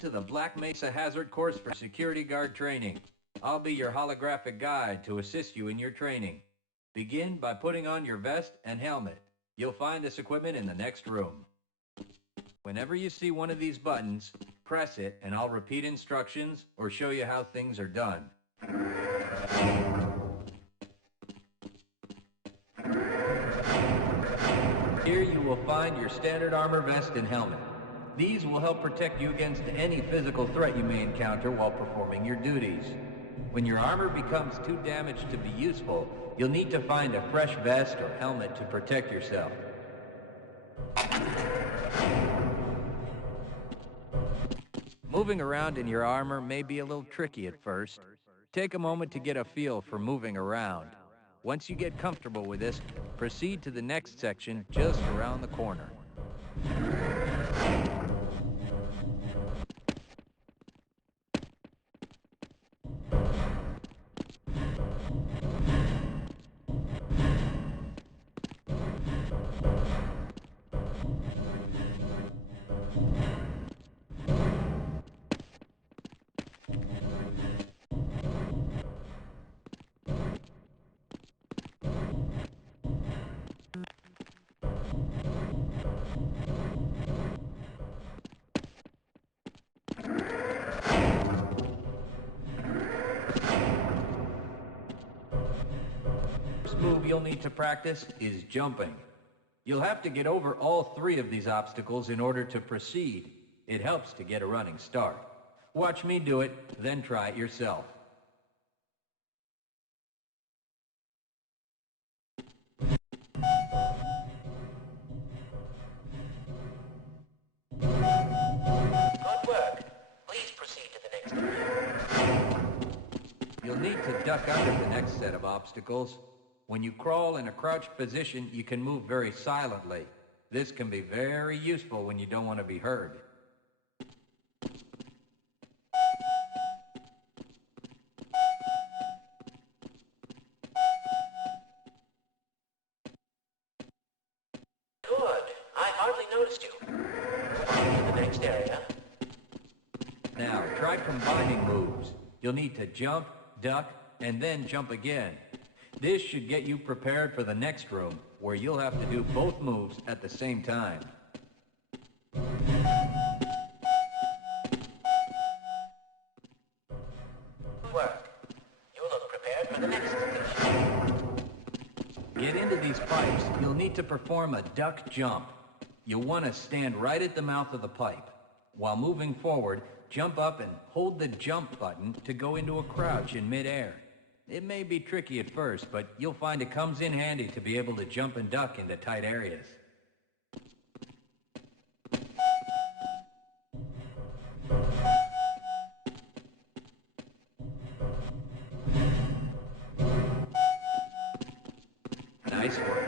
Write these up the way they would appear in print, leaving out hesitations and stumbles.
to the Black Mesa Hazard Course for Security Guard Training. I'll be your holographic guide to assist you in your training. Begin by putting on your vest and helmet. You'll find this equipment in the next room. Whenever you see one of these buttons, press it and I'll repeat instructions or show you how things are done. Here you will find your standard armor vest and helmet. These will help protect you against any physical threat you may encounter while performing your duties. When your armor becomes too damaged to be useful, you'll need to find a fresh vest or helmet to protect yourself. Moving around in your armor may be a little tricky at first. Take a moment to get a feel for moving around. Once you get comfortable with this, proceed to the next section just around the corner. Move you'll need to practice is jumping. You'll have to get over all three of these obstacles in order to proceed. It helps to get a running start. Watch me do it, then try it yourself. Good work. Please proceed to the next area. You'll need to duck under the next set of obstacles. When you crawl in a crouched position, you can move very silently. This can be very useful when you don't want to be heard. Good. I hardly noticed you. On to the next area. Now, try combining moves. You'll need to jump, duck, and then jump again. This should get you prepared for the next room, where you'll have to do both moves at the same time. Good work. You look prepared for the next station. Get into these pipes, you'll need to perform a duck jump. You'll want to stand right at the mouth of the pipe. While moving forward, jump up and hold the jump button to go into a crouch in midair. It may be tricky at first, but you'll find it comes in handy to be able to jump and duck into tight areas. Nice work.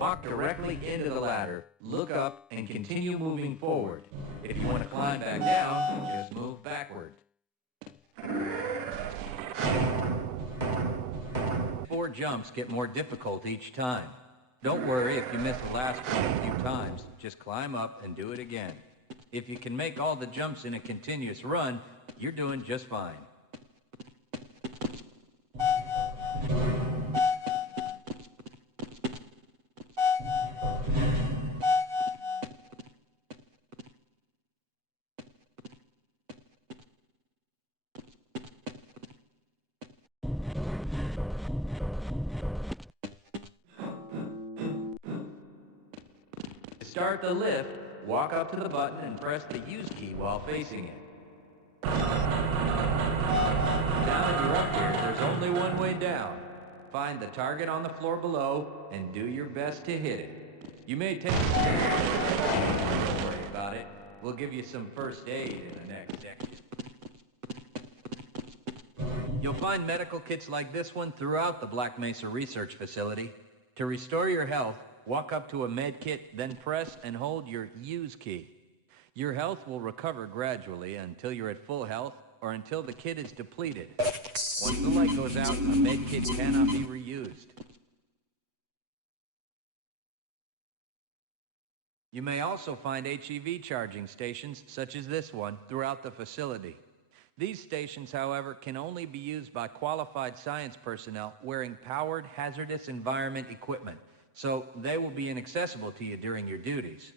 Walk directly into the ladder, look up, and continue moving forward. If you want to climb back down, just move backward. 4 jumps get more difficult each time. Don't worry if you miss the last one a few times, just climb up and do it again. If you can make all the jumps in a continuous run, you're doing just fine. To start the lift, walk up to the button and press the use key while facing it. Now that you're up here, there's only one way down. Find the target on the floor below and do your best to hit it. You may take a don't worry about it. We'll give you some first aid in the next section. You'll find medical kits like this one throughout the Black Mesa Research Facility. To restore your health, walk up to a med kit, then press and hold your use key. Your health will recover gradually until you're at full health, or until the kit is depleted. Once the light goes out, a med kit cannot be reused. You may also find HEV charging stations, such as this one, throughout the facility. These stations, however, can only be used by qualified science personnel wearing powered hazardous environment equipment, so they will be inaccessible to you during your duties.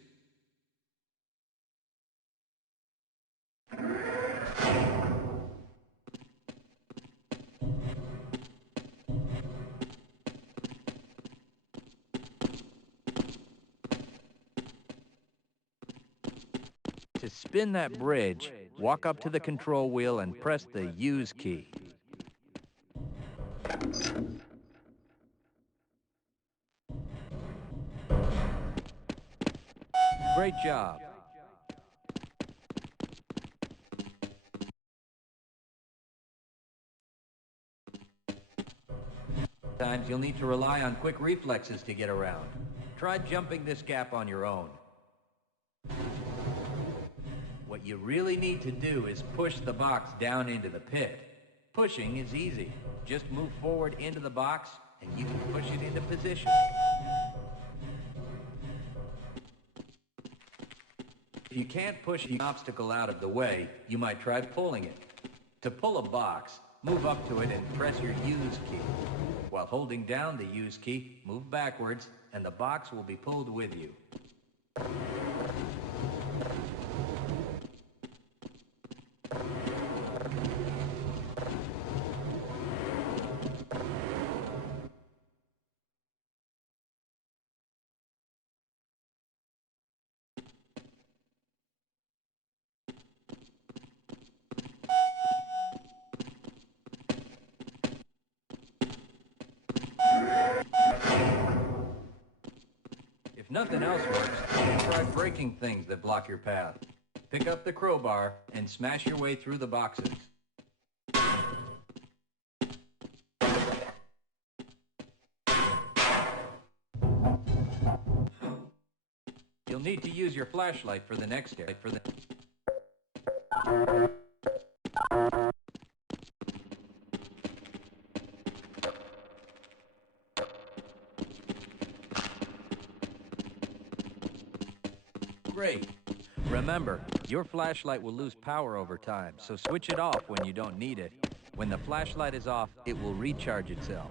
To spin that bridge, walk up to the control wheel and press the Use key. Great job. Sometimes you'll need to rely on quick reflexes to get around. Try jumping this gap on your own. What you really need to do is push the box down into the pit. Pushing is easy. Just move forward into the box and you can push it into position. If you can't push the obstacle out of the way, you might try pulling it. To pull a box, move up to it and press your Use key. While holding down the Use key, move backwards and the box will be pulled with you. If nothing else works, you can try breaking things that block your path. Pick up the crowbar and smash your way through the boxes. You'll need to use your flashlight for the next area. Great. Remember, your flashlight will lose power over time, so switch it off when you don't need it. When the flashlight is off, it will recharge itself.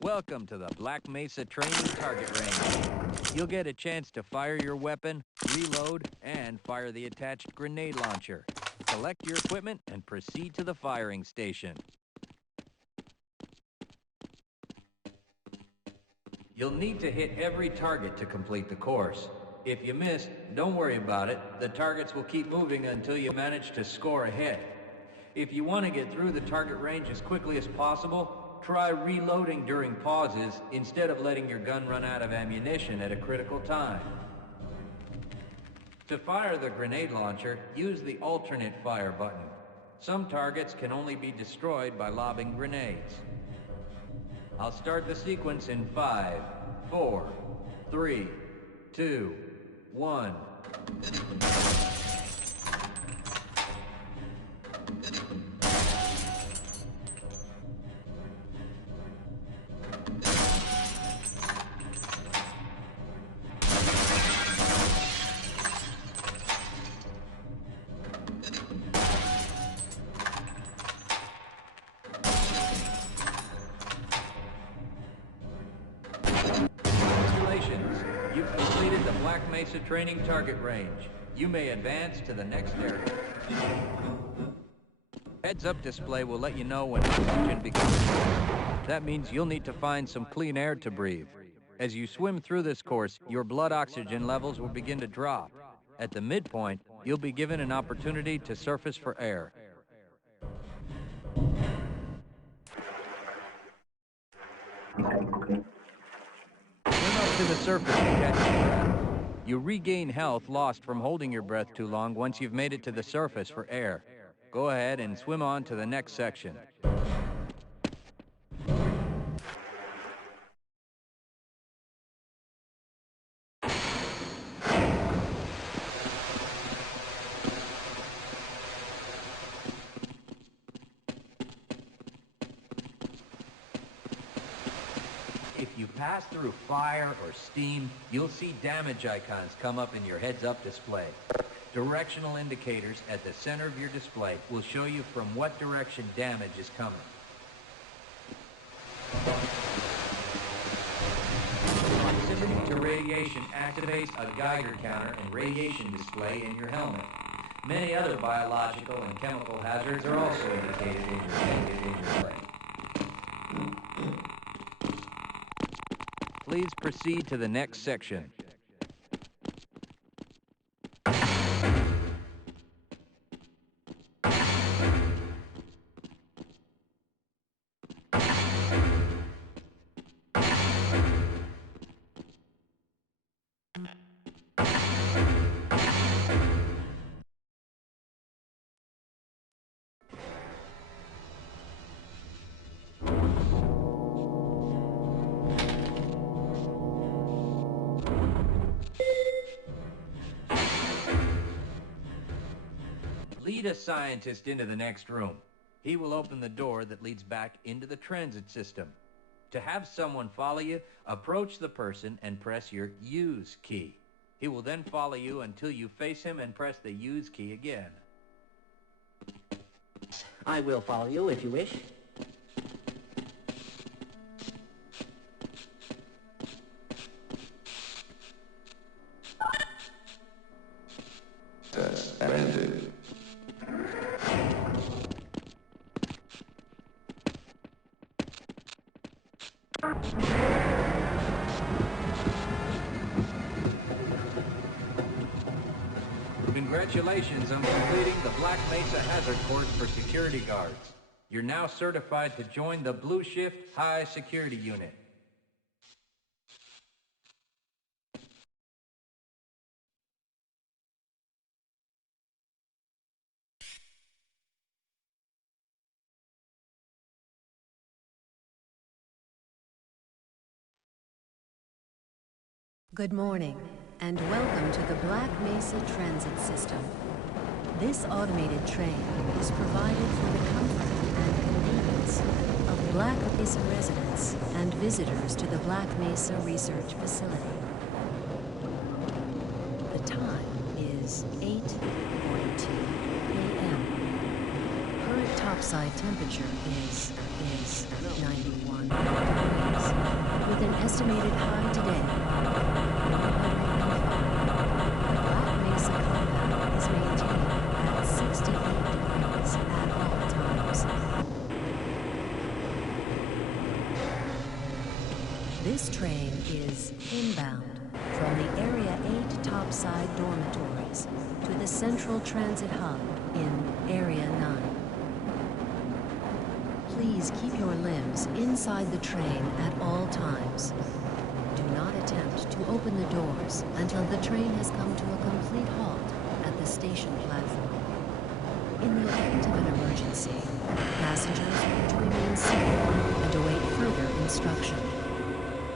Welcome to the Black Mesa Training Target Range. You'll get a chance to fire your weapon, reload, and fire the attached grenade launcher. Collect your equipment and proceed to the firing station. You'll need to hit every target to complete the course. If you miss, don't worry about it. The targets will keep moving until you manage to score a hit. If you want to get through the target range as quickly as possible, try reloading during pauses instead of letting your gun run out of ammunition at a critical time. To fire the grenade launcher, use the alternate fire button. Some targets can only be destroyed by lobbing grenades. I'll start the sequence in 5, 4, 3, 2, 1. You've completed the Black Mesa Training Target Range. You may advance to the next area. Heads-up display will let you know when oxygen becomes low. That means you'll need to find some clean air to breathe. As you swim through this course, your blood oxygen levels will begin to drop. At the midpoint, you'll be given an opportunity to surface for air. To the surface to catch your breath. You regain health lost from holding your breath too long once you've made it to the surface for air. Go ahead and swim on to the next section. pass through fire or steam, you'll see damage icons come up in your heads-up display. Directional indicators at the center of your display will show you from what direction damage is coming. Proximity to radiation activates a Geiger counter and radiation display in your helmet. Many other biological and chemical hazards are also indicated in your display. Please proceed to the next section. Lead a scientist into the next room. He will open the door that leads back into the transit system. To have someone follow you, approach the person and press your Use key. He will then follow you until you face him and press the Use key again. I will follow you if you wish. Suspended. Congratulations on completing the Black Mesa Hazard course for security guards. You're now certified to join the Blue Shift High Security Unit. Good morning, and welcome to the Black Mesa Transit System. This automated train is provided for the comfort and convenience of Black Mesa residents and visitors to the Black Mesa Research Facility. The time is 8:42 a.m. Current topside temperature is 91 degrees, with an estimated high today Black Mesa compound is maintained at 68 degrees at all times. This train is inbound from the Area 8 topside dormitories to the Central Transit Hub in Area 9. Please keep your limbs inside the train at all times. Do not attempt to open the doors until the train has come to a complete halt at the station platform. In the event of an emergency, passengers are to remain seated and await further instruction.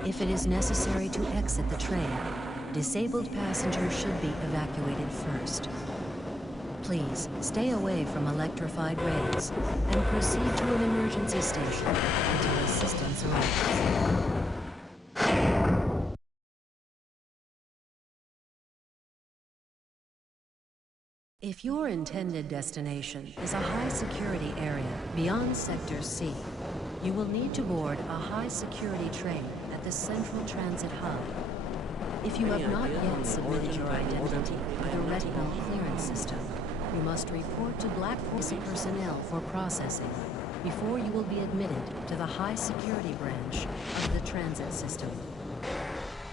If it is necessary to exit the train, disabled passengers should be evacuated first. Please stay away from electrified rails and proceed to an emergency station until assistance arrives. If your intended destination is a high-security area beyond Sector C, you will need to board a high-security train at the Central Transit Hub. If you have not yet submitted your identity to the retinal clearance system, you must report to Black Mesa personnel for processing before you will be admitted to the high-security branch of the transit system.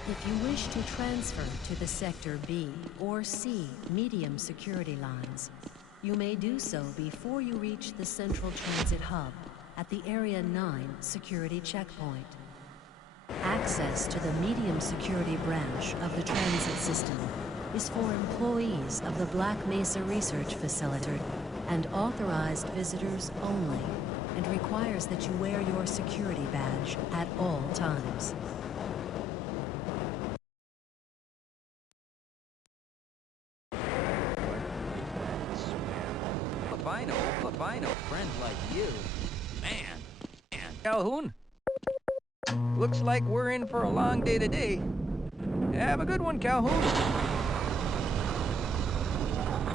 If you wish to transfer to the Sector B or C medium security lines, you may do so before you reach the Central Transit Hub at the Area 9 security checkpoint. Access to the medium security branch of the transit system is for employees of the Black Mesa Research Facility and authorized visitors only, and requires that you wear your security badge at all times. Albino friends like you. Man. Calhoun? Looks like we're in for a long day today. Have a good one, Calhoun.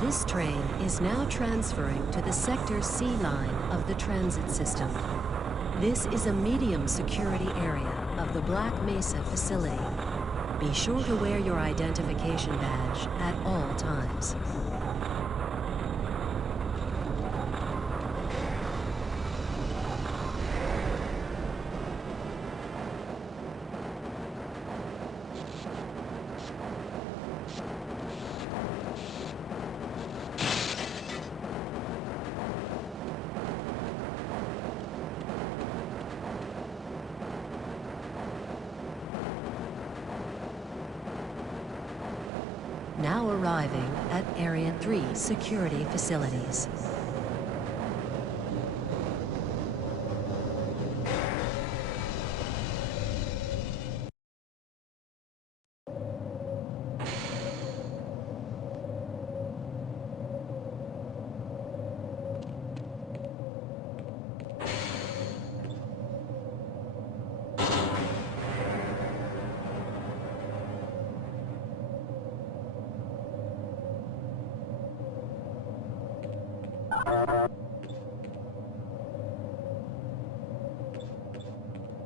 This train is now transferring to the Sector C line of the transit system. This is a medium security area of the Black Mesa facility. Be sure to wear your identification badge at all times. Now arriving at Area 3 security facilities.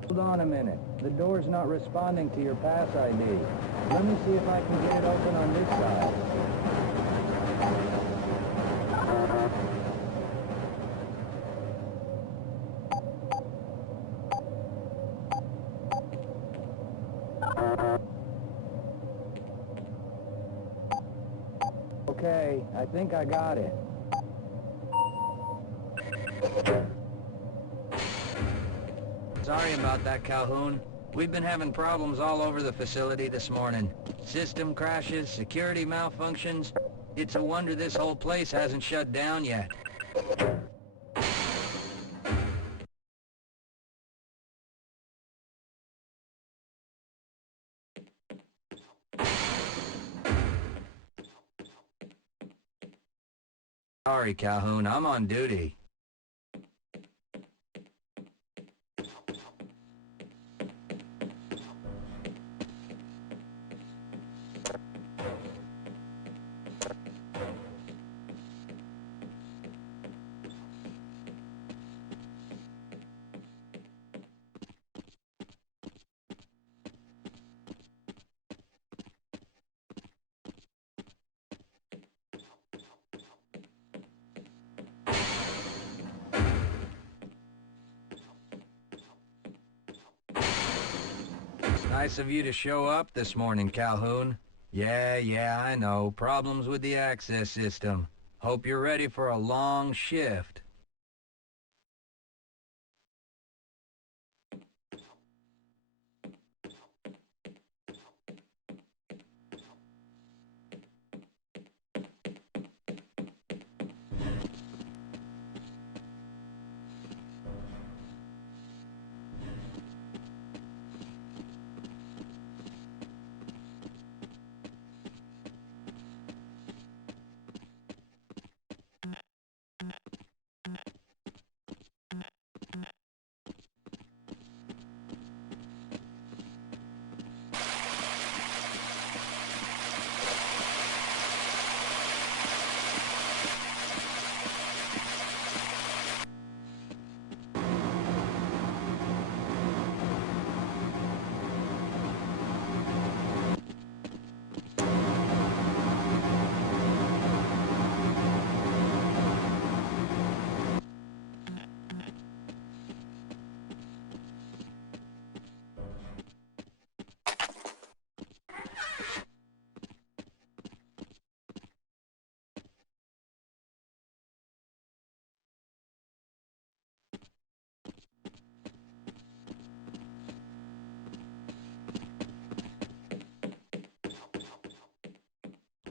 Hold on a minute. The door's not responding to your pass ID. Let me see if I can get it open on this side. Okay, I think I got it. Sorry about that, Calhoun. We've been having problems all over the facility this morning. System crashes, security malfunctions. It's a wonder this whole place hasn't shut down yet. Sorry, Calhoun. I'm on duty. Nice of you to show up this morning, Calhoun. Yeah, I know. Problems with the access system. Hope you're ready for a long shift.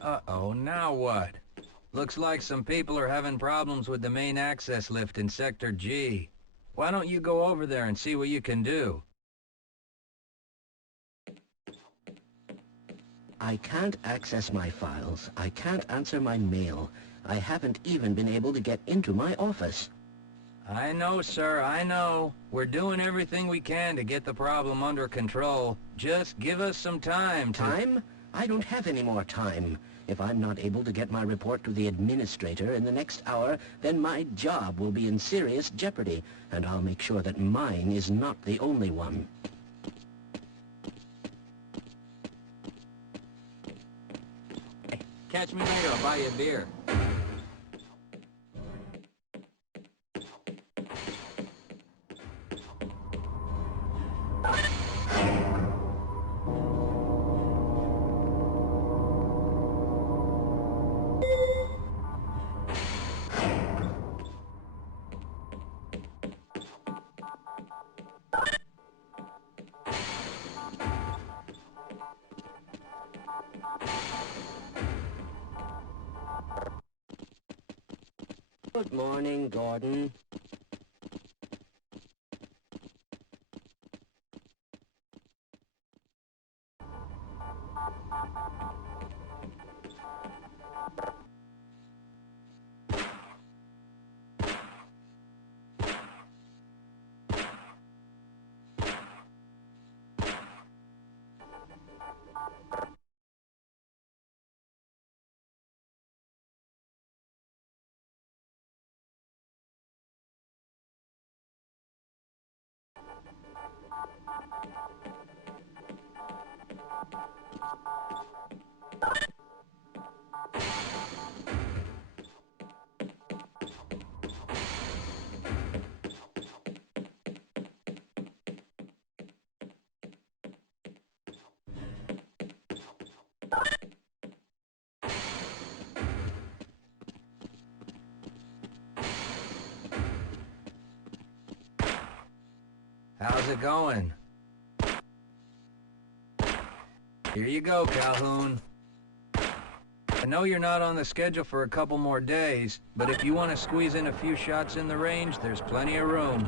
Uh-oh, now what? Looks like some people are having problems with the main access lift in Sector G. Why don't you go over there and see what you can do? I can't access my files. I can't answer my mail. I haven't even been able to get into my office. I know, sir, I know. We're doing everything we can to get the problem under control. Just give us some time to... Time? I don't have any more time. If I'm not able to get my report to the administrator in the next hour, then my job will be in serious jeopardy, and I'll make sure that mine is not the only one. Catch me later, I'll buy you a beer. Good morning, Gordon. How's it going? Here you go, Calhoun. I know you're not on the schedule for a couple more days, but if you want to squeeze in a few shots in the range, there's plenty of room.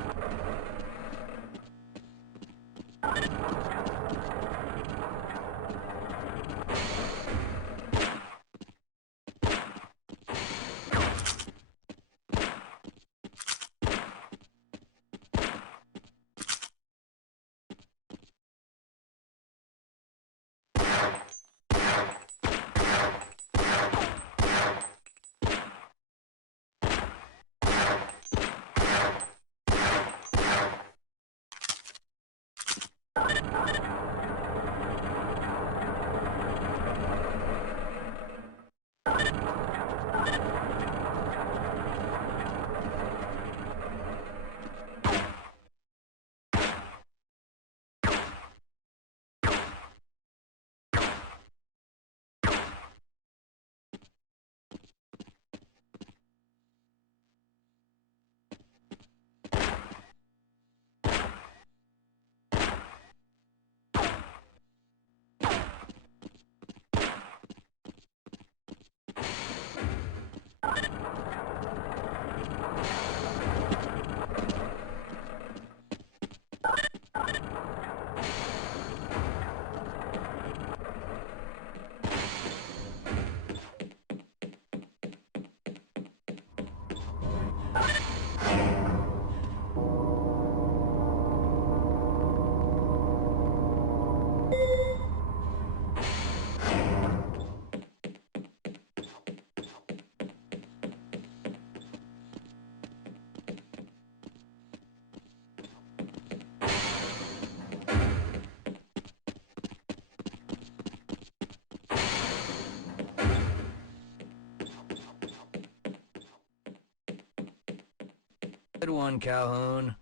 Good one, Calhoun.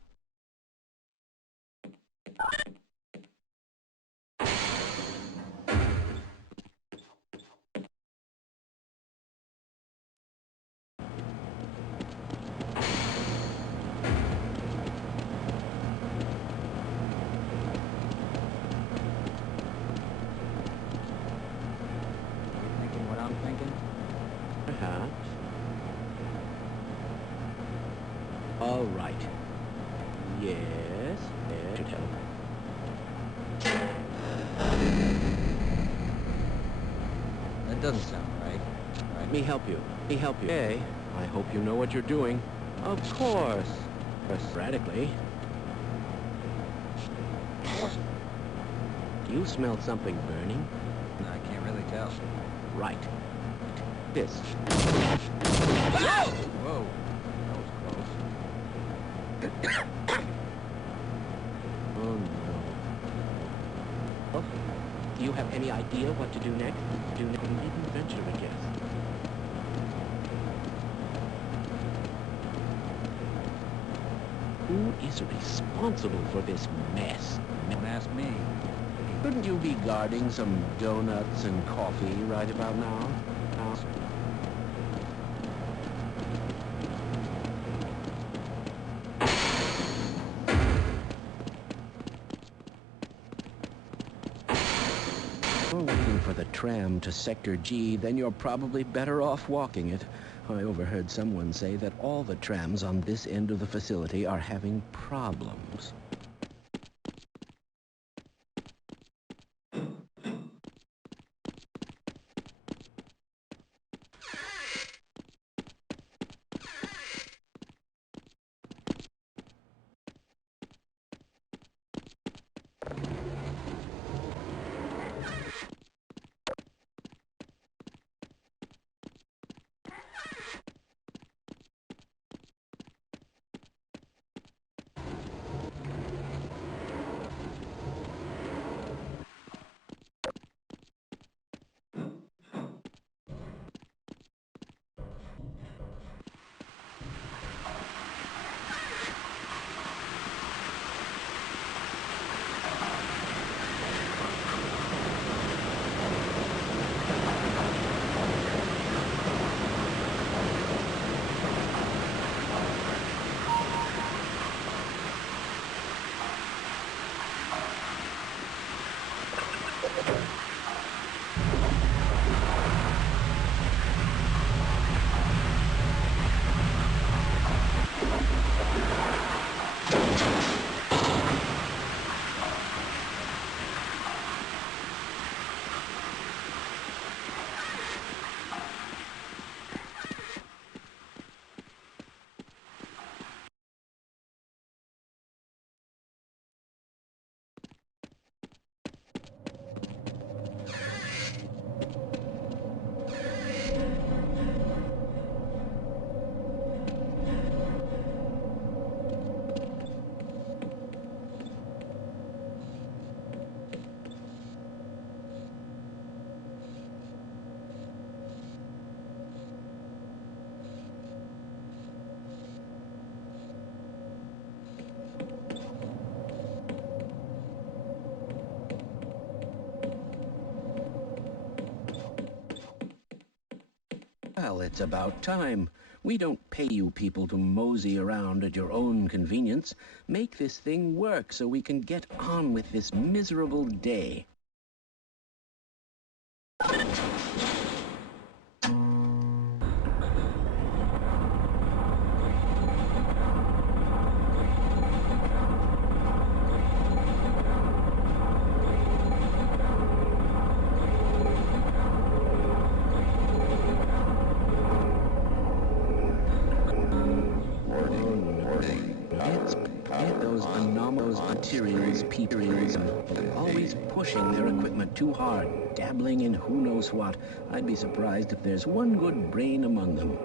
Thinking what I'm thinking? Perhaps. All right. Yes, that should help. That doesn't sound right. Let me help you. Let me help you. Hey, I hope you know what you're doing. Of course. Radically. Do you smell something burning? I can't really tell. Right. This. Whoa! That was close. Oh no. Well, do you have any idea what to do next? Do next? Needn't venture a guess. Who is responsible for this mess? Don't ask me. Couldn't you be guarding some donuts and coffee right about now? If you're waiting for the tram to Sector G, then you're probably better off walking it. I overheard someone say that all the trams on this end of the facility are having problems. Well, it's about time. We don't pay you people to mosey around at your own convenience. Make this thing work so we can get on with this miserable day. Those anomalous materials people always pushing their equipment too hard, dabbling in who knows what. I'd be surprised if there's one good brain among them.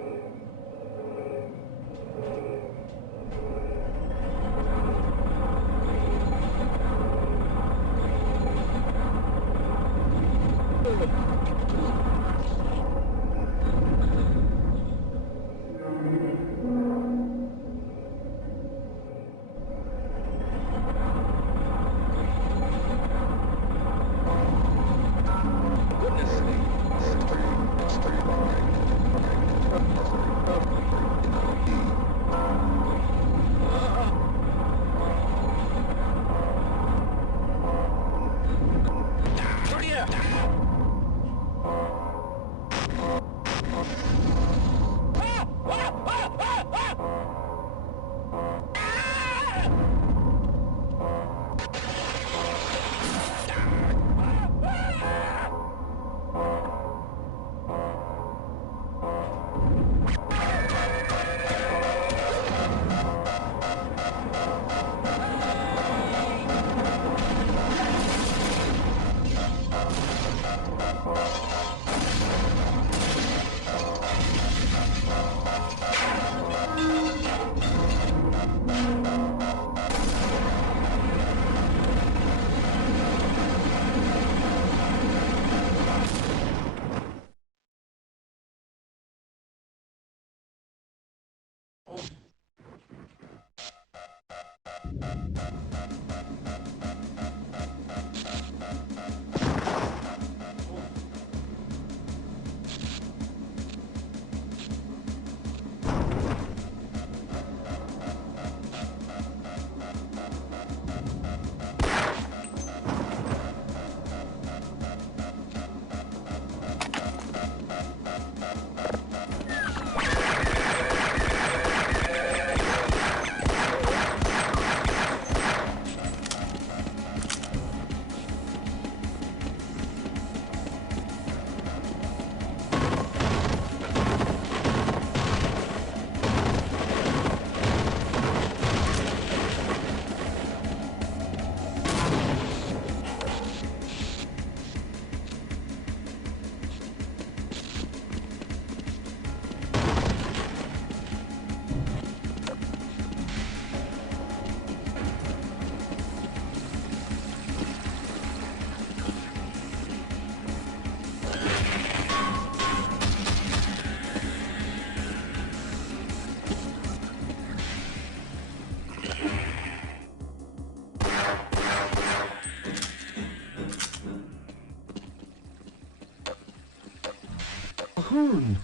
Cocoon!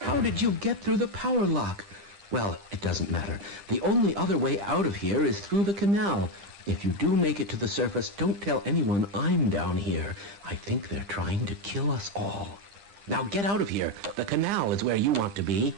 How did you get through the power lock? Well, it doesn't matter. The only other way out of here is through the canal. If you do make it to the surface, don't tell anyone I'm down here. I think they're trying to kill us all. Now get out of here. The canal is where you want to be.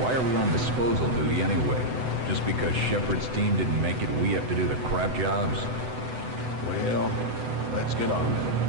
Why are we on disposal duty anyway? Just because Shepard's team didn't make it, we have to do the crap jobs? Well, let's get on with it.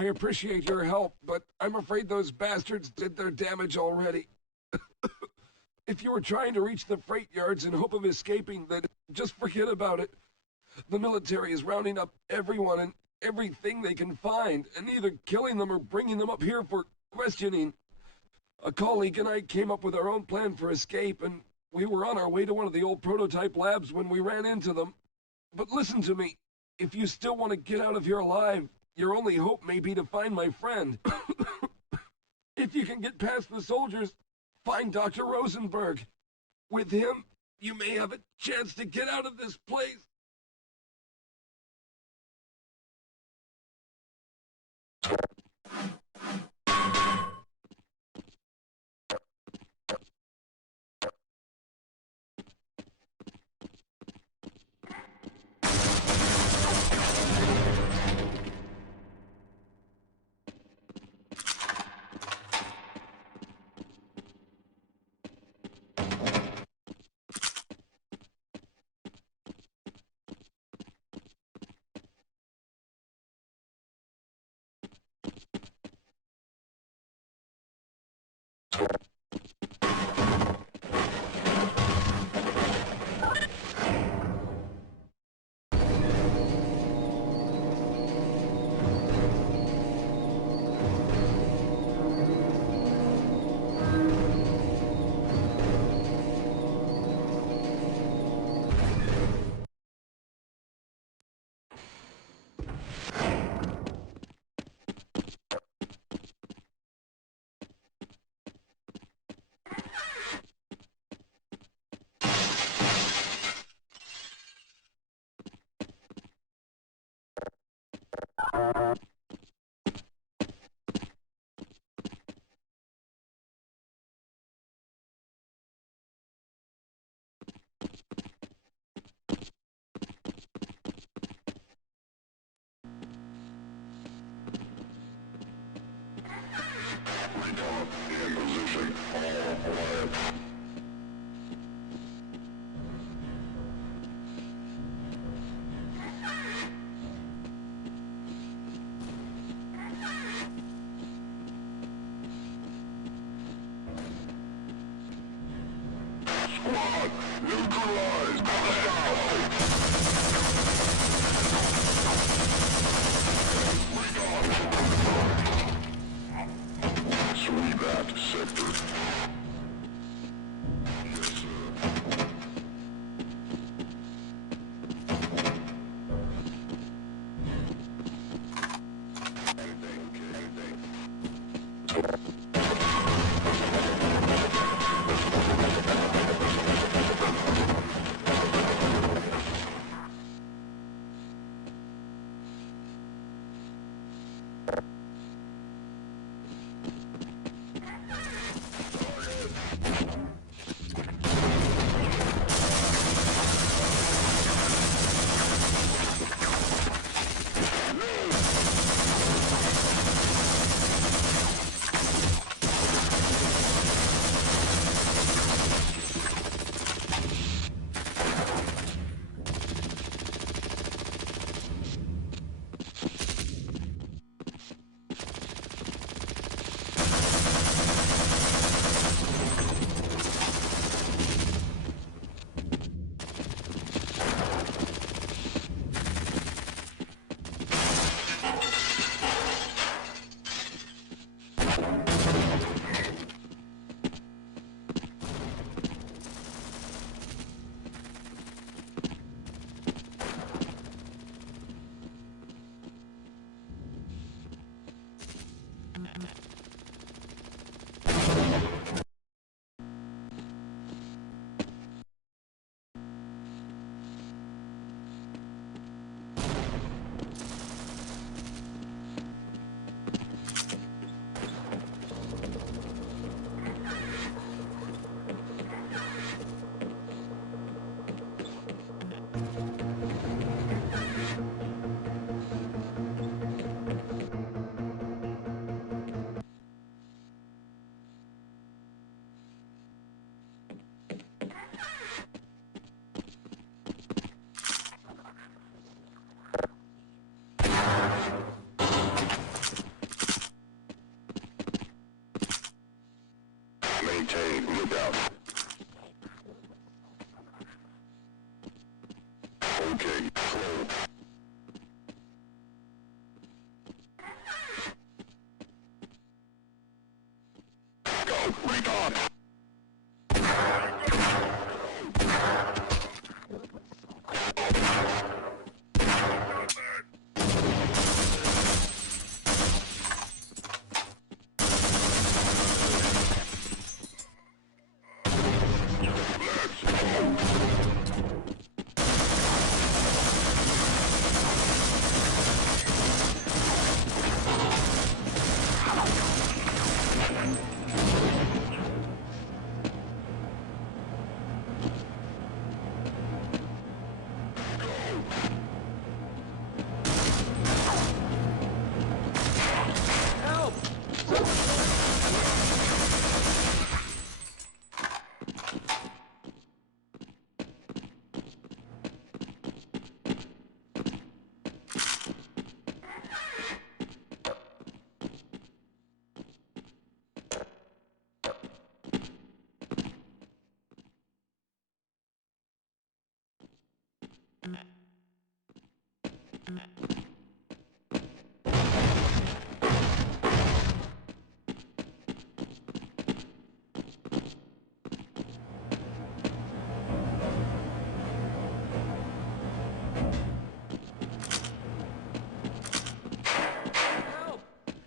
I appreciate your help, but I'm afraid those bastards did their damage already. If you were trying to reach the freight yards in hope of escaping, then just forget about it. The military is rounding up everyone, and everything they can find, and either killing them or bringing them up here for questioning. A colleague and I came up with our own plan for escape, and we were on our way to one of the old prototype labs when we ran into them. But listen to me. If you still want to get out of here alive, your only hope may be to find my friend. If you can get past the soldiers, find Dr. Rosenberg. With him, you may have a chance to get out of this place.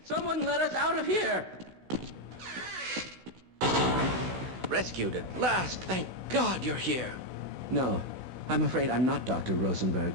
Someone let us out of here! Rescued at last! Thank God you're here! No, I'm afraid I'm not Dr. Rosenberg.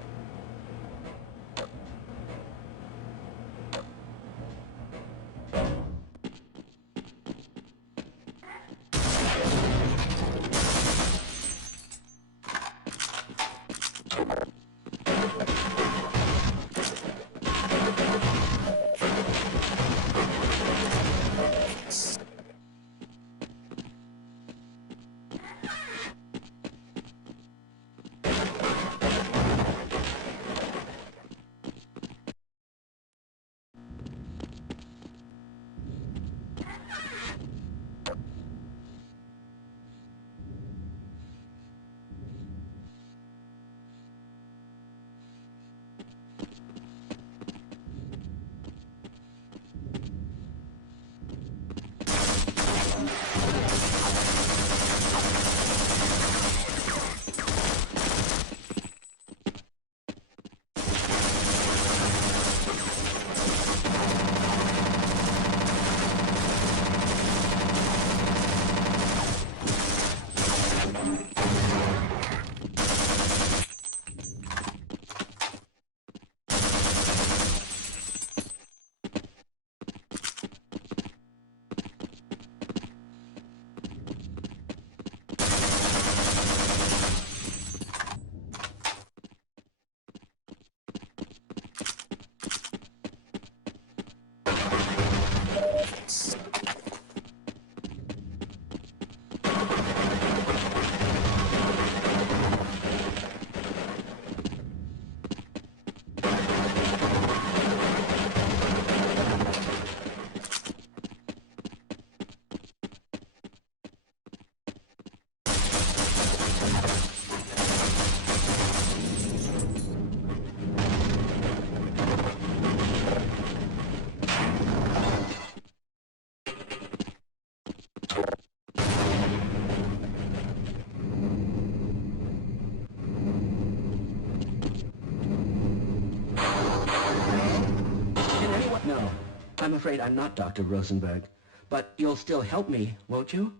No, I'm afraid I'm not Dr. Rosenberg. But you'll still help me, won't you?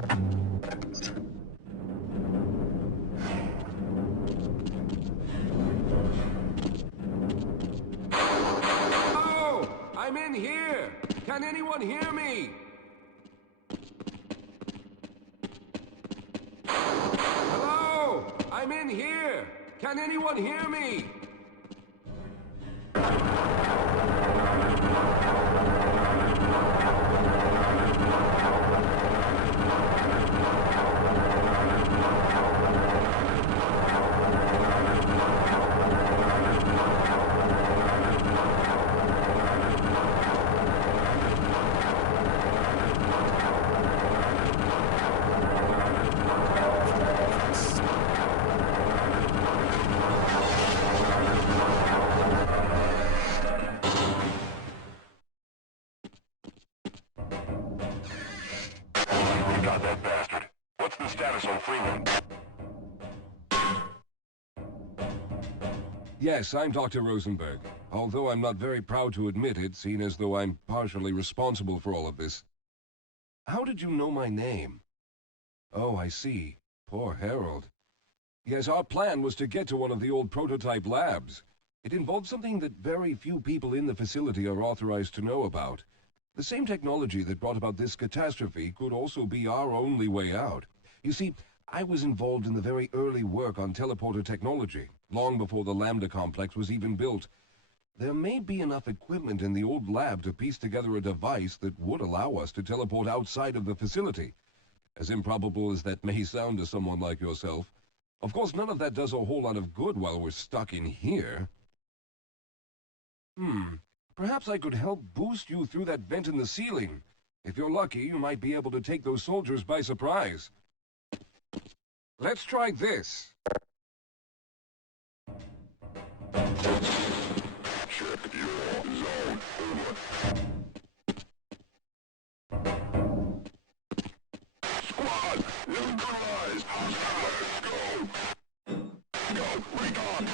Oh! I'm in here! Can anyone hear me? Hello! I'm in here! Can anyone hear me? We got that bastard. What's the status on Freeman? Yes, I'm Dr. Rosenberg. Although I'm not very proud to admit it, seeing as though I'm partially responsible for all of this. How did you know my name? Oh, I see. Poor Harold. Yes, our plan was to get to one of the old prototype labs. It involved something that very few people in the facility are authorized to know about. The same technology that brought about this catastrophe could also be our only way out. You see, I was involved in the very early work on teleporter technology, long before the Lambda complex was even built. There may be enough equipment in the old lab to piece together a device that would allow us to teleport outside of the facility. As improbable as that may sound to someone like yourself. Of course, none of that does a whole lot of good while we're stuck in here. Perhaps I could help boost you through that vent in the ceiling. If you're lucky, you might be able to take those soldiers by surprise. Let's try this. Check your zone. Over. Squad, neutralize. Let's go. Go, recon.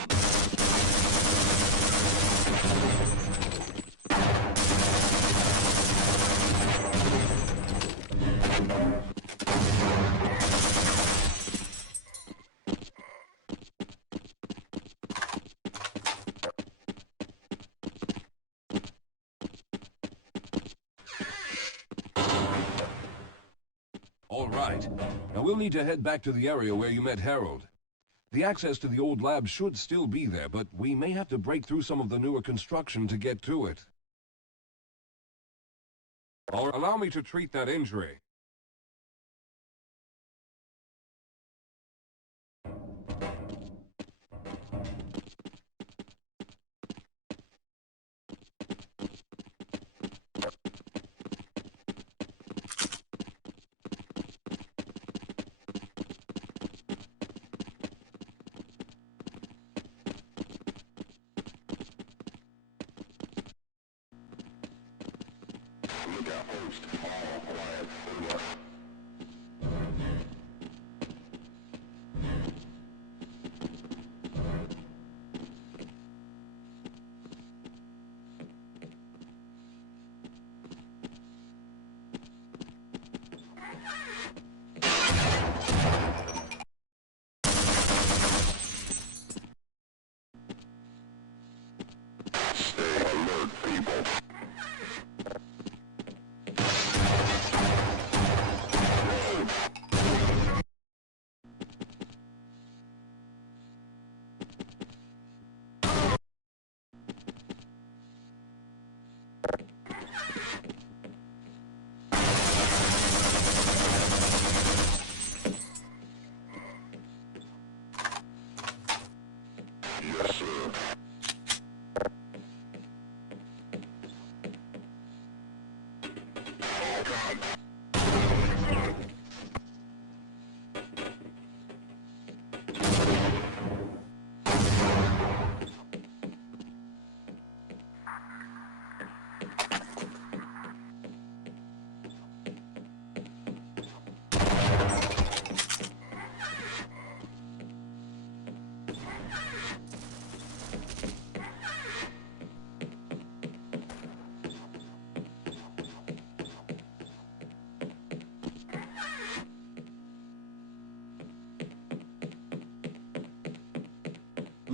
All right. Now we'll need to head back to the area where you met Harold. The access to the old lab should still be there, but we may have to break through some of the newer construction to get to it. Or allow me to treat that injury. Look out, host. All quiet. Over. Stay alert, people.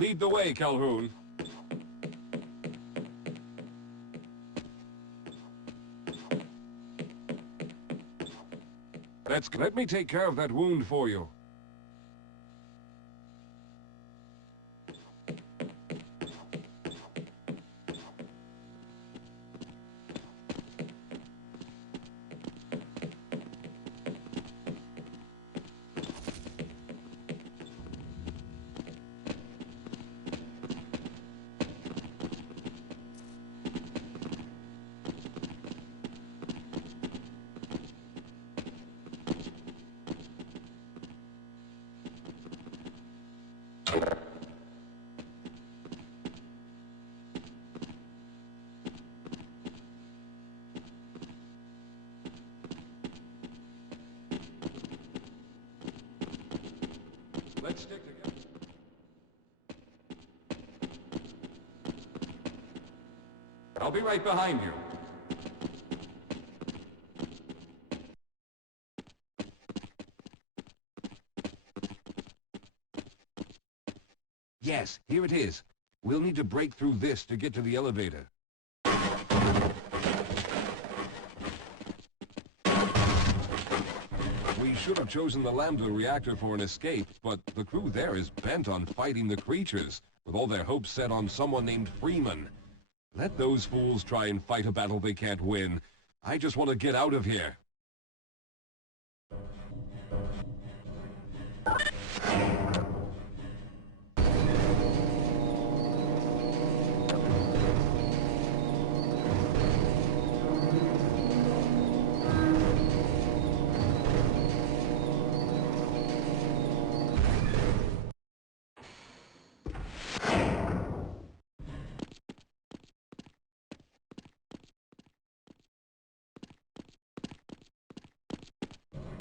Lead the way, Calhoun. Let me take care of that wound for you. Let's stick together. I'll be right behind you. Yes, here it is. We'll need to break through this to get to the elevator. We should have chosen the Lambda reactor for an escape, but the crew there is bent on fighting the creatures, with all their hopes set on someone named Freeman. Let those fools try and fight a battle they can't win. I just want to get out of here.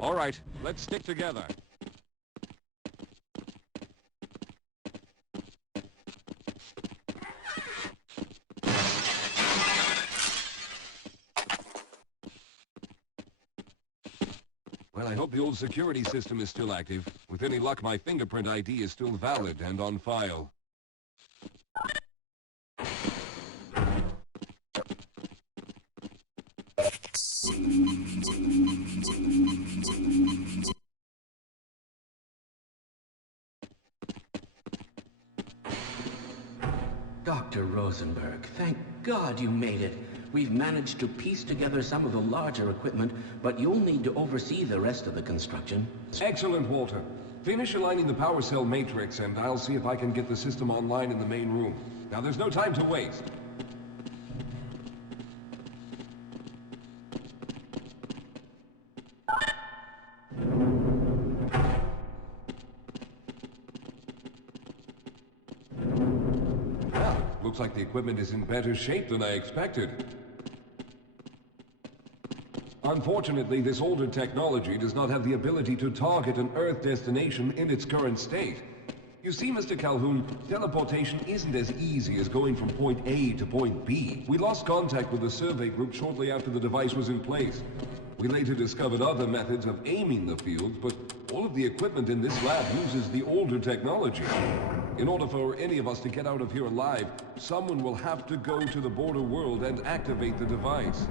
All right, let's stick together. Well, I hope the old security system is still active. With any luck, my fingerprint ID is still valid and on file. Dr. Rosenberg, thank God you made it. We've managed to piece together some of the larger equipment, but you'll need to oversee the rest of the construction. Excellent, Walter. Finish aligning the power cell matrix, and I'll see if I can get the system online in the main room. Now, there's no time to waste. Looks like the equipment is in better shape than I expected. Unfortunately, this older technology does not have the ability to target an Earth destination in its current state. You see, Mr. Calhoun, teleportation isn't as easy as going from point A to point B. We lost contact with the survey group shortly after the device was in place. We later discovered other methods of aiming the fields, but all of the equipment in this lab uses the older technology. In order for any of us to get out of here alive, someone will have to go to the border world and activate the device.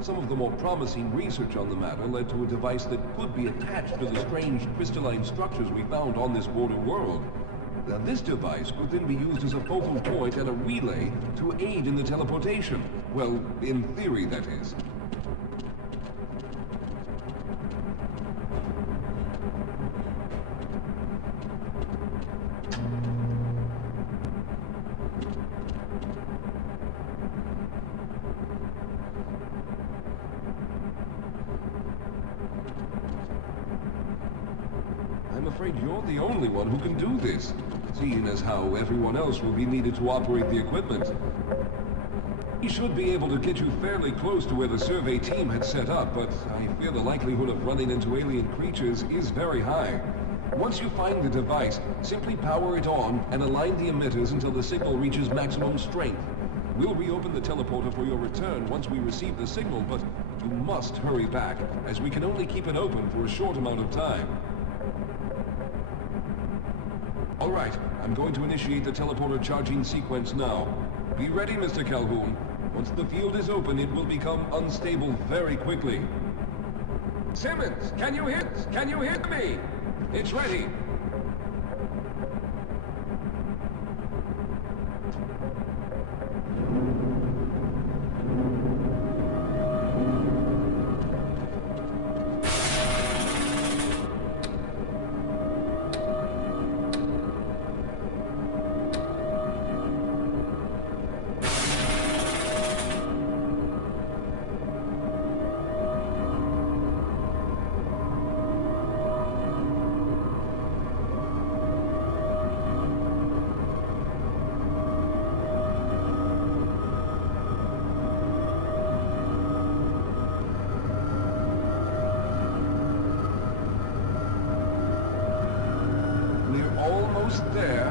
Some of the more promising research on the matter led to a device that could be attached to the strange crystalline structures we found on this border world. Now, this device could then be used as a focal point and a relay to aid in the teleportation. Well, in theory, that is. I'm afraid you're the only one who can do this, seeing as how everyone else will be needed to operate the equipment. We should be able to get you fairly close to where the survey team had set up, but I fear the likelihood of running into alien creatures is very high. Once you find the device, simply power it on and align the emitters until the signal reaches maximum strength. We'll reopen the teleporter for your return once we receive the signal, but you must hurry back, as we can only keep it open for a short amount of time. All right, I'm going to initiate the teleporter charging sequence now. Be ready, Mr. Calhoun. Once the field is open, it will become unstable very quickly. Simmons, can you hear me? It's ready. We're almost there.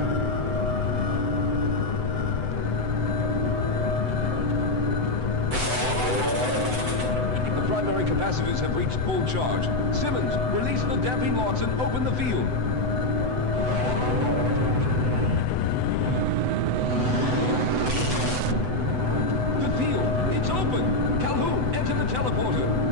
The primary capacitors have reached full charge. Simmons, release the damping locks and open the field. The field, it's open! Calhoun, enter the teleporter.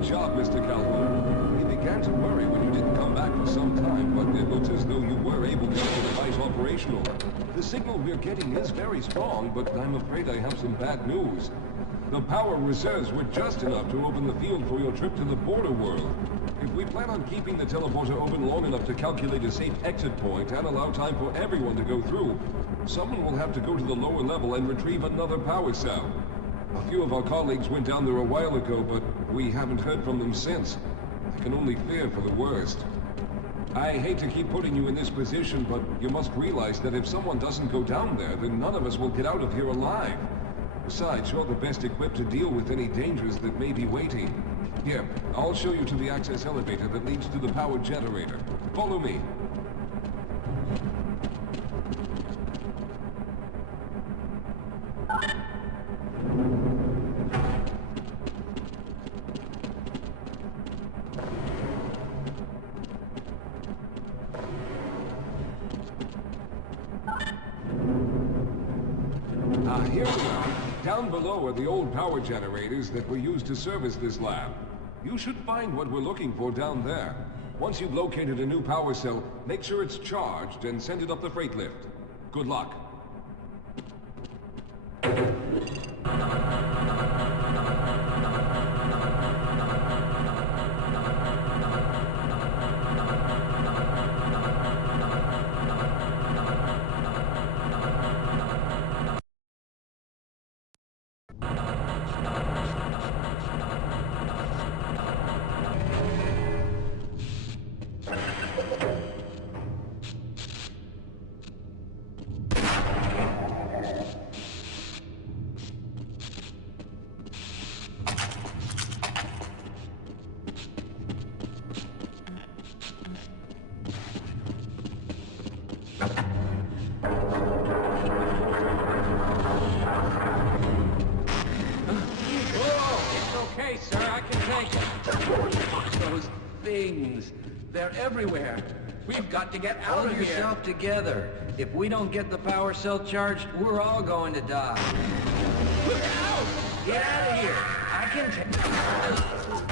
Good job, Mr. Calhoun. We began to worry when you didn't come back for some time, but it looks as though you were able to get the device operational. The signal we're getting is very strong, but I'm afraid I have some bad news. The power reserves were just enough to open the field for your trip to the border world. If we plan on keeping the teleporter open long enough to calculate a safe exit point and allow time for everyone to go through, someone will have to go to the lower level and retrieve another power cell. A few of our colleagues went down there a while ago, but we haven't heard from them since. I can only fear for the worst. I hate to keep putting you in this position, but you must realize that if someone doesn't go down there, then none of us will get out of here alive. Besides, you're the best equipped to deal with any dangers that may be waiting. Here, I'll show you to the access elevator that leads to the power generator. Follow me. Here we are. Down below are the old power generators that were used to service this lab. You should find what we're looking for down there. Once you've located a new power cell, make sure it's charged and send it up the freight lift. Good luck. They're everywhere. We've got to get out Hold of here. yourself together. If we don't get the power cell charged, we're all going to die. Look out! Get out of here. I can take...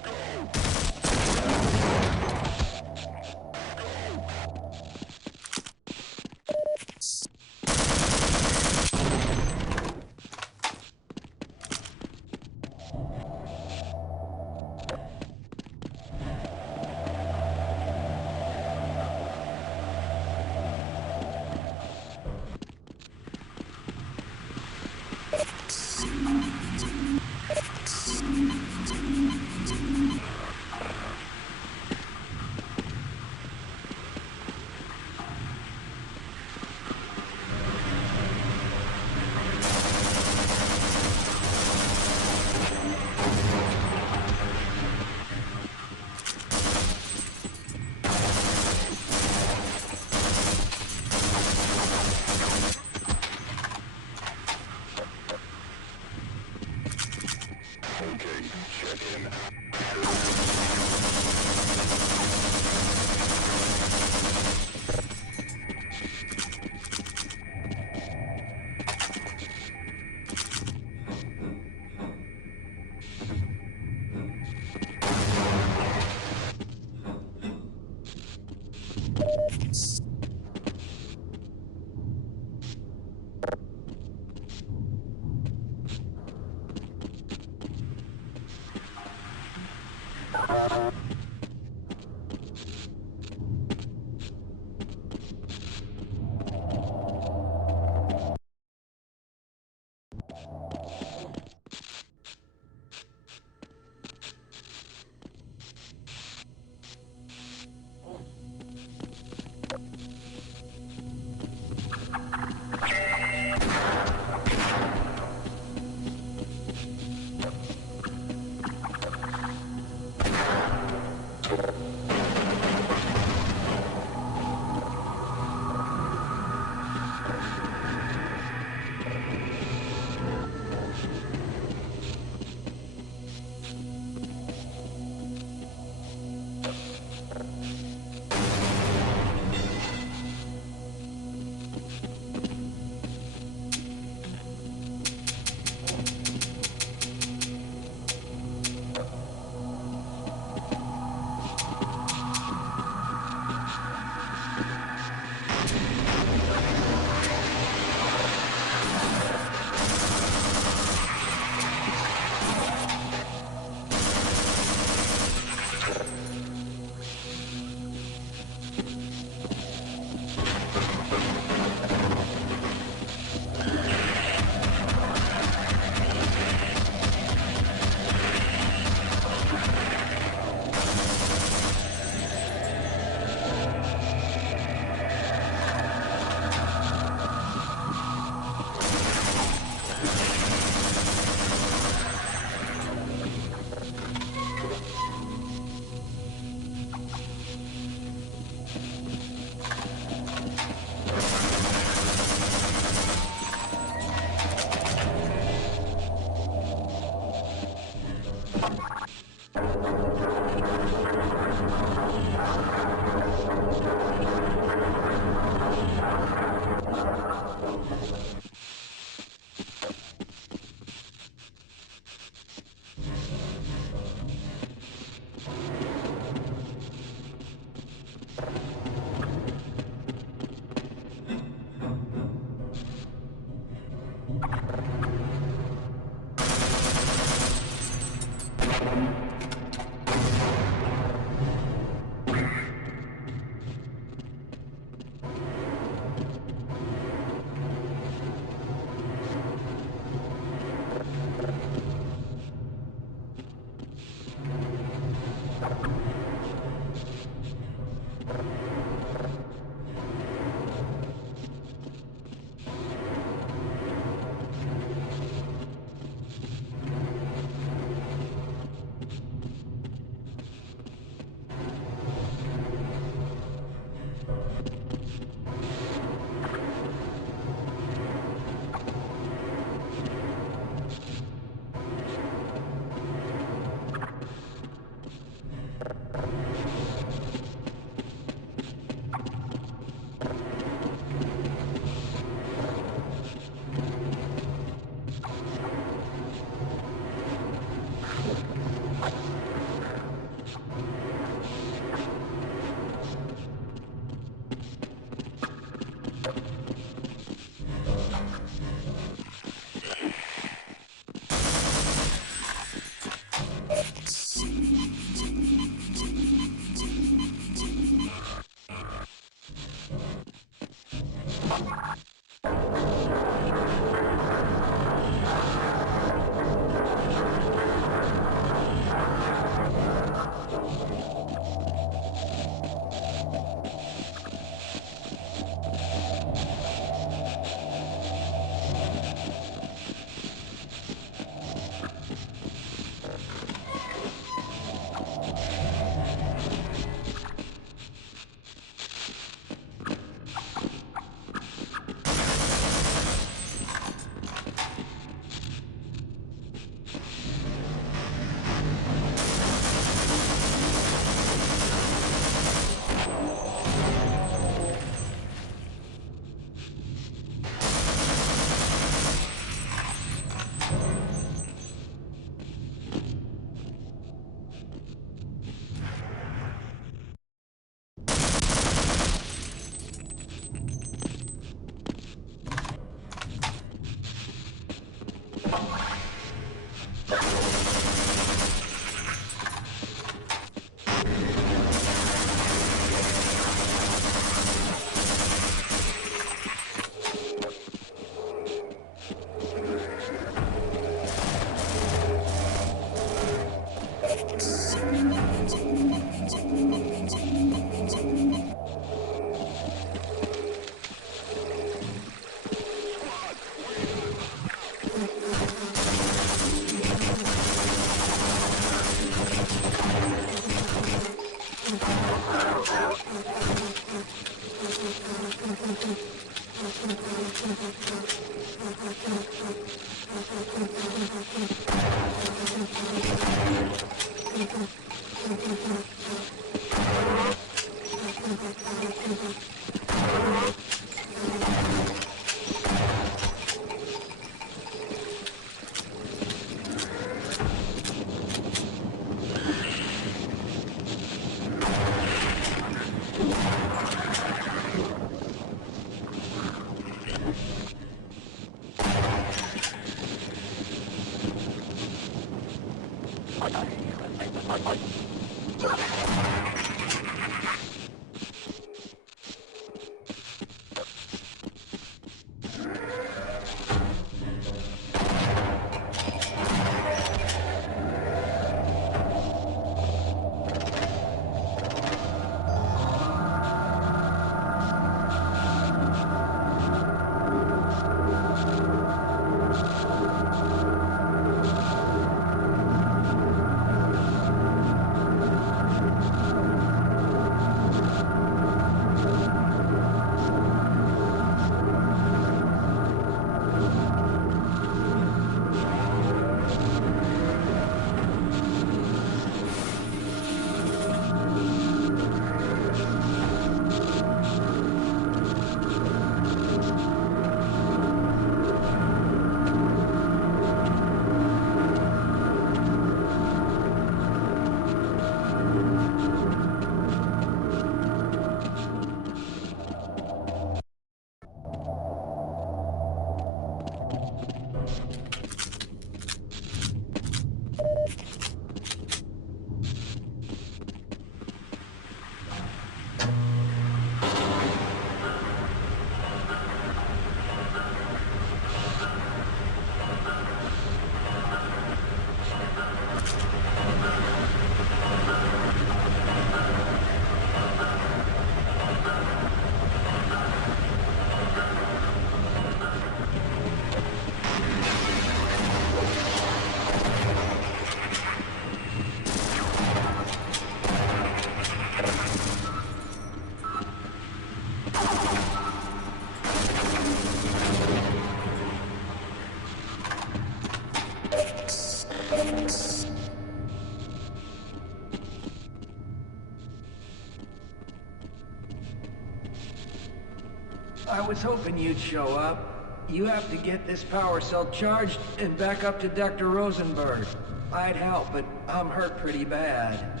I was hoping you'd show up. You have to get this power cell charged and back up to Dr. Rosenberg. I'd help, but I'm hurt pretty bad.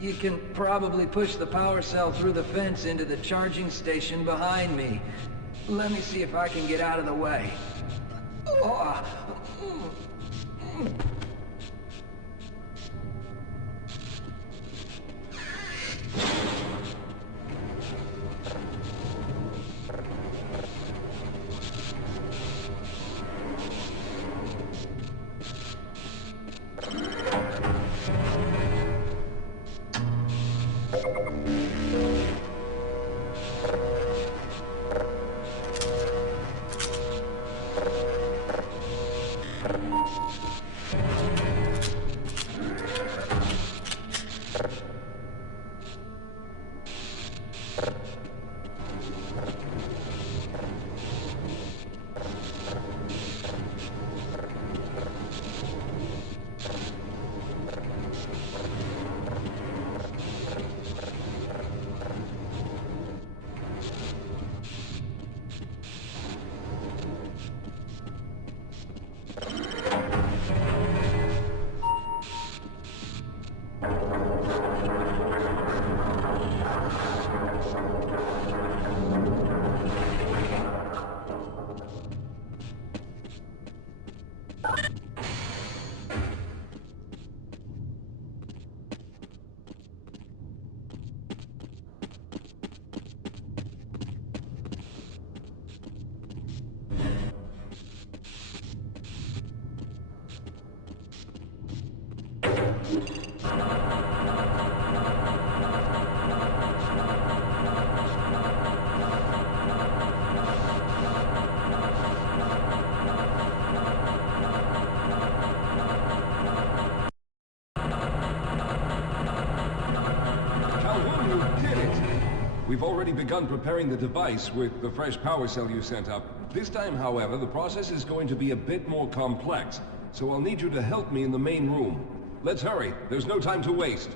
You can probably push the power cell through the fence into the charging station behind me. Let me see if I can get out of the way. Oh. We've already begun preparing the device with the fresh power cell you sent up. This time, however, the process is going to be a bit more complex, so I'll need you to help me in the main room. Let's hurry. There's no time to waste.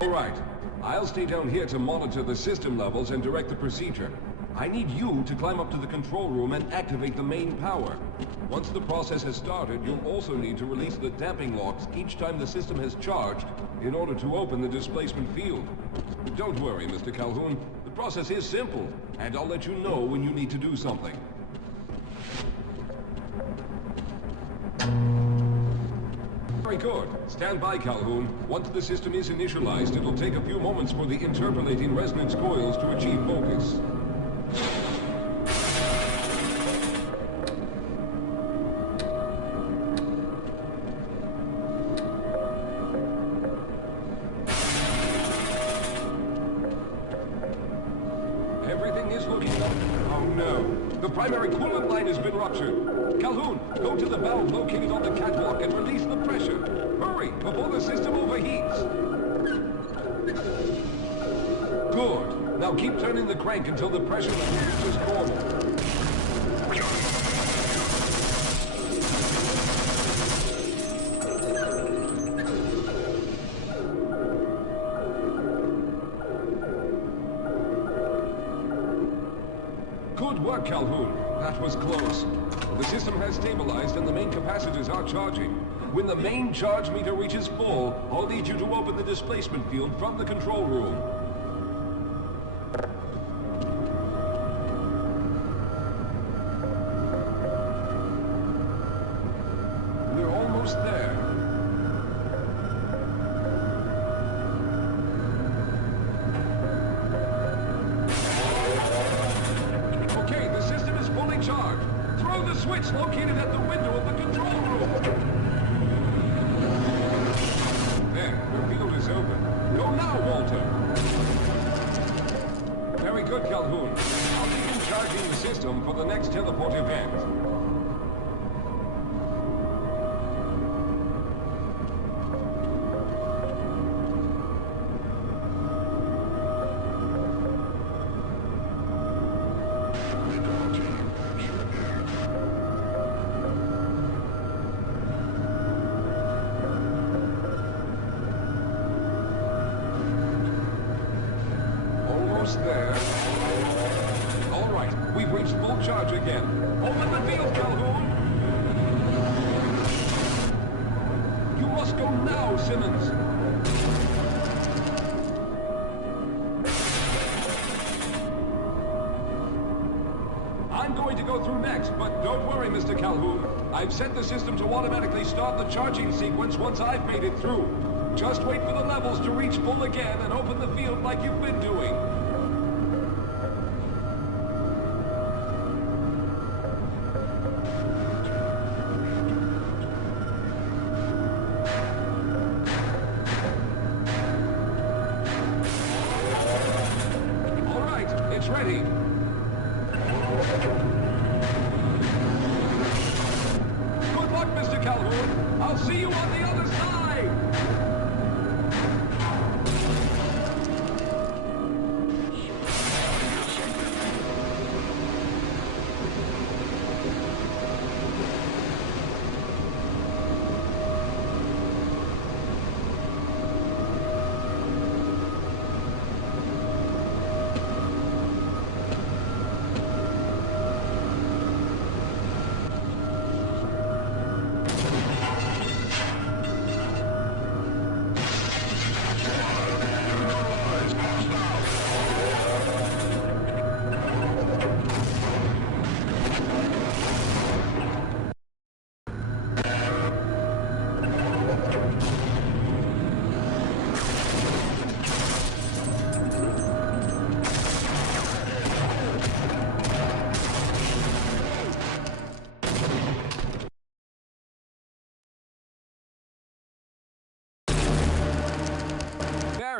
All right. I'll stay down here to monitor the system levels and direct the procedure. I need you to climb up to the control room and activate the main power. Once the process has started, you'll also need to release the damping locks each time the system has charged in order to open the displacement field. Don't worry, Mr. Calhoun. The process is simple, and I'll let you know when you need to do something. Very good. Stand by, Calhoun. Once the system is initialized, it'll take a few moments for the interpolating resonance coils to achieve focus. Everything is looking up. Oh no. The primary coolant line has been ruptured. Calhoun, go to the valve located on the catwalk and release the pressure. Hurry, before the system overheats. Good. Now keep turning the crank until the pressure level is normal. Good work, Calhoun. That was close. The system has stabilized and the main capacitors are charging. When the main charge meter reaches full, I'll need you to open the displacement field from the control room. We're almost there. Okay, the system is fully charged. Throw the switch located at the window of the control room. There, the field is open. Go now, Walter. Very good, Calhoun. I'll begin charging the system for the next teleport event. There. All right, we've reached full charge again. Open the field, Calhoun! You must go now, Simmons! I'm going to go through next, but don't worry, Mr. Calhoun. I've set the system to automatically start the charging sequence once I've made it through. Just wait for the levels to reach full again and open the field like you've been doing. It's ready. Good luck, Mr. Calhoun. I'll see you on the other side.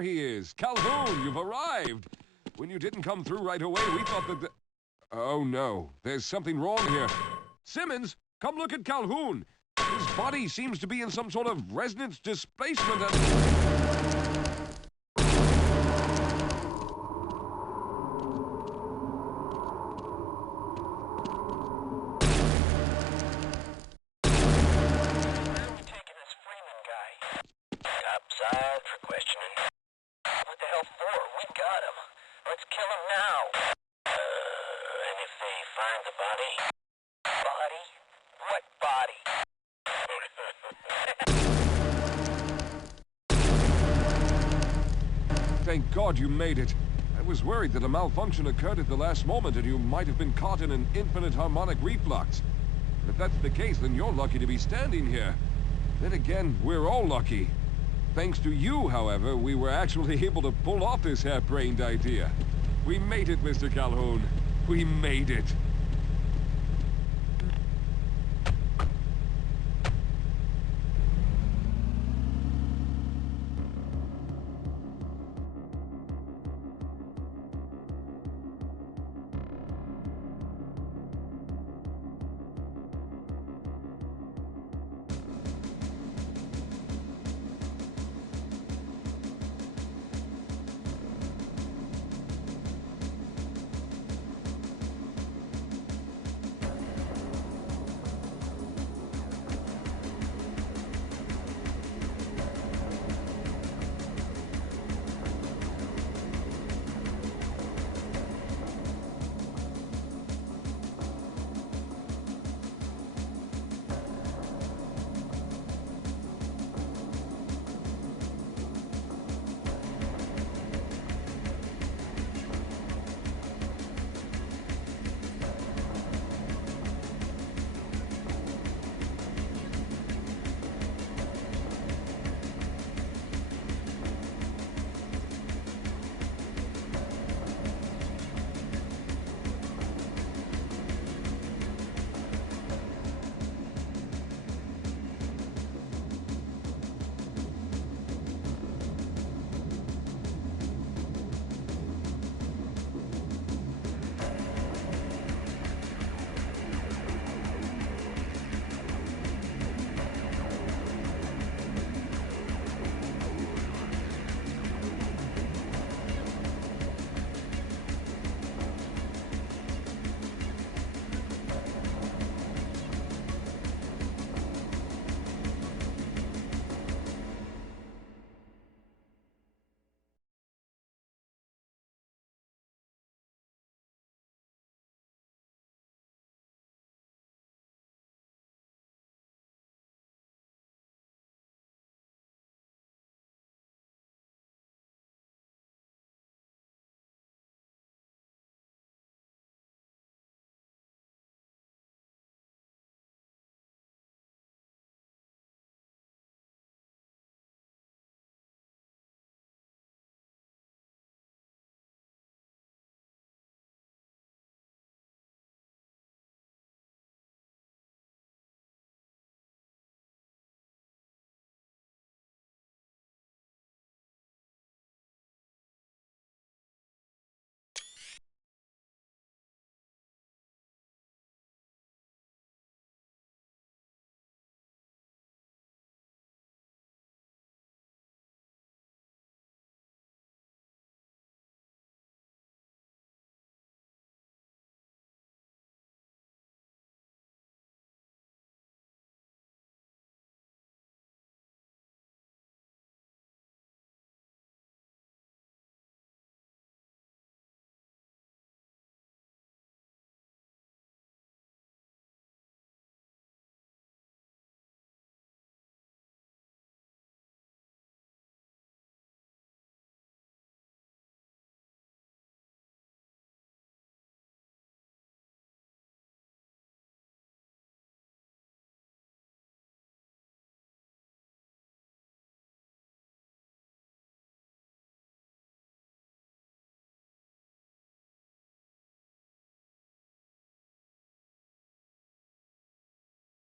he is. Calhoun, you've arrived. When you didn't come through right away, we thought that Oh, no. There's something wrong here. Simmons, come look at Calhoun. His body seems to be in some sort of resonance displacement and... Topside for questioning. What the hell for? We got him. Let's kill him now. And if they find the body? Body? What body? Thank God you made it. I was worried that a malfunction occurred at the last moment and you might have been caught in an infinite harmonic reflux. If that's the case, then you're lucky to be standing here. Then again, we're all lucky. Thanks to you, however, we were actually able to pull off this harebrained idea. We made it, Mr. Calhoun. We made it.